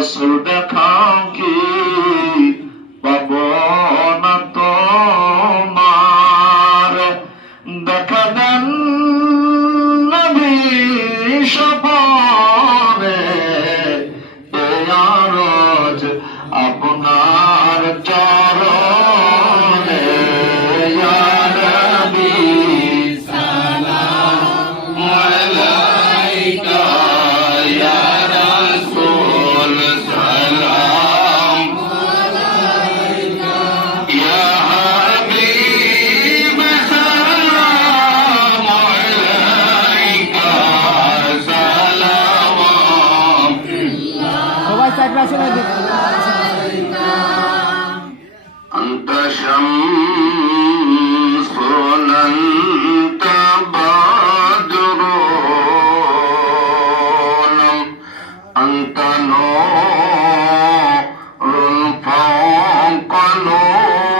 রসুল দেখাও কি পাব না তোমার? দেখা চার পাঁচ সময় দেখুন أنت شمس أنت بدر أنت نور فوق نوري